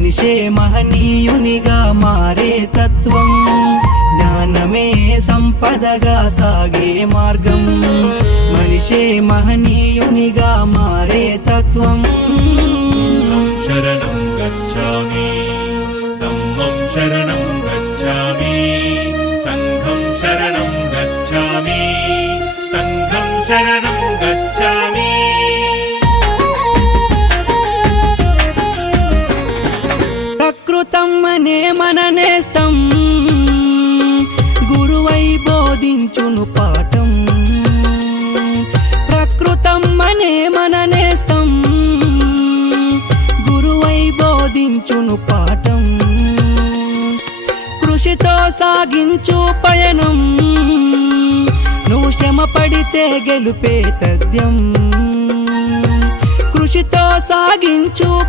మనిషే మహనీయునిగా మారే తత్వం. జ్ఞానమే సంపదగా సాగే మార్గం. మనిషే మహనీయునిగా మారే తత్వం. శరణం గచ్చామి. ధమ్మం శరణం గచ్చామి. సంఘం శరణం గచ్చామి. సంఘం శరణం బోధించును పాఠం. ప్రకృతం అనే మన నేస్తం. గురువై బోధించును పాఠం. కృషితో సాగించు పయనం. నువ్వు శ్రమ పడితే గెలుపే తథ్యం. కృషితో సాగించు